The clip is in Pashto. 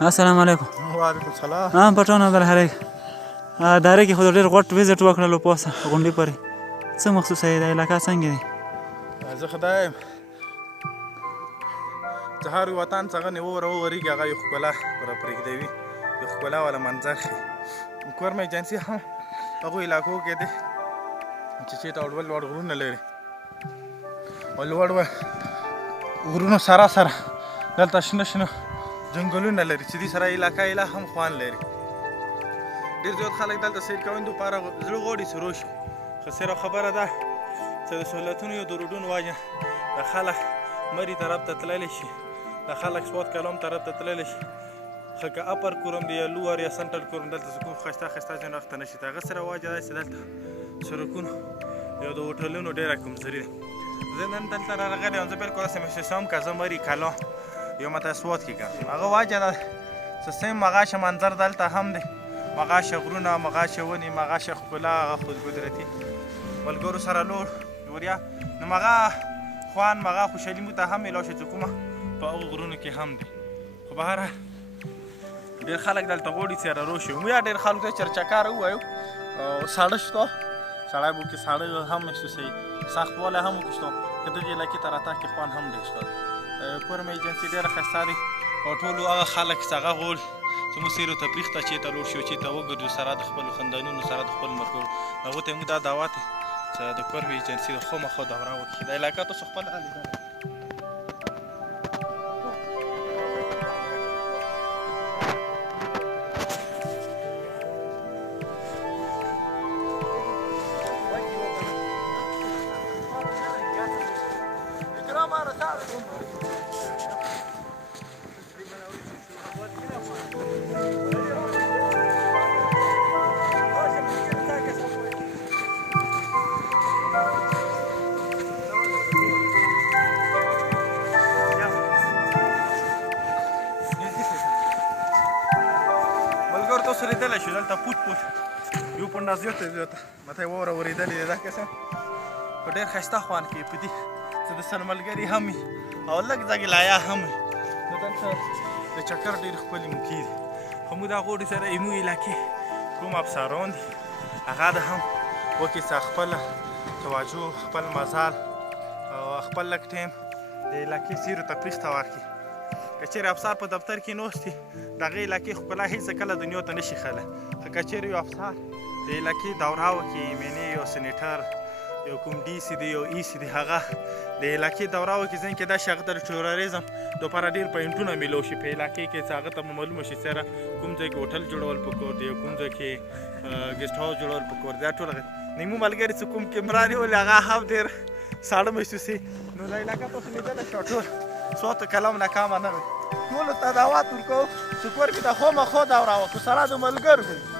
السلام علیکم. وعلیکم سلام. پټونه بل هرې داره کې خو ډېر غوټ ویزټ وکړلو پوسه غونډې پورې څه مخصوصه یې د علاقه څنګه دی؟ زه خدای زه هر وطن څنګه نه وورېږي هغه یو ښکلا پرېږدوي یو ښکلا والا منظر ښي کورمه ایجنسي هم هغو علاقو کې دی چې چېرته لوړ لوړ غرونه لري او لوړ غرونو سره سره دلته شنه شنه جنګلونه لري چې دې سره علاقه یې لا هم خوند لري. ډېر زیات خلک دلته سیر کوونکو لپاره زړه غواړي چې راشي خو صرف خبره ده چې د سهولتونو یا د روډونو وجه د خلک مري طرف ته تللی شي د خلک سوات کلام طرف ته تللی شي خو که اپر کورم دی یا لوور یا سنټرل کورم دلته چې کوم ښایسته ښایسته ځایونه وخته نه شي د هغه سره وجه ده چې دلته سړکونو یا د هوټلونو ډېره کمزوري ده. زه نن دلته راغلی یم زه بلکل داسې محسوسوم که زه مري کلام یا ماته سوات کې ګرځم هغه وجه ده چې سیم مغاشه منظر دلته هم دی مغاشه غرونه مغاشه ونې مغاشه ښکلا هغه خود قدرتي ملګرو سره لوړ وریا نو مغه خوند مغه خوشحالي مو ته هم میلاو شي چې کومه په هغو غرونو کې هم دی خو به هره ډېر خلک دلته غواړي چې راشي مو یا ډېر خلکو ته چرچکار ووایو ساړه شته سړی به کې ساړه هم محسوسوي سختوالی هم وکړي شته که دغې علاقې ته راتګ کې خوند هم ډېر شته کورم ایجنسي ډېره ښایسته دی او ټولو هغه خلک چې هغه غواړي چې موږ سیر و تفریح ته چېرته لوړ شو چېرته وګرځو سره د خپلو خندانونو سره د خپلو ملګرو هغو ته یې موږ دا دعوت دی چې د کورم ایجنسي د خامخا دوره وکړي دا علاقه تاسو خپله لیدلی تاسو لیدلی شو دلته پوټ یو پونډه زیاته ماته یې واوره ورېدلې ده دا قسم خو ډېر ښایسته خوند کوي په دې چې د سره ملګري هم وي او لږ ځګې لایا هم وي نو دلته د چکر ډېر ښکلي موقع دي خو موږ د هغو سره زموږ علاقې کوم افسران دي هغه د هم وکړي چې خپله توجه خپل مزل او خپل لږ ټایم د علاقې سیر و تفریح ته ورکړي که چېرې افسر په دفتر کې ناست وي د هغې علاقې ښکلا هېڅ کله دنیا ته نه شي ښلی خو که چېرې یو افسر د علاقې دوره وکړي مینې یو سینیټر یو کوم ډي سي دی یو ای سي دی هغه د علاقې دوره وکړي ځین کېدای شي هغه ته د ټوریزم دپاره ډېر پوینټونه میلاو شي په علاقې کې چې هغه ته به معلومه شي سره کوم ځای کې هوټل جوړول پکار دی کوم ځای کې ګیسټ هاوس جوړول پکار دی دا ټول زموږ ملګري چې کوم کیمرا نیولې هغه هم ډېر ساړه محسوسوي نو دا علاقه تاسو لیدلی شو ټول سوات کلام ناکامه نه وي ټولو ته دعوت ورکوو چې کور کې د خامخا دوره وکړو سره د ملګرو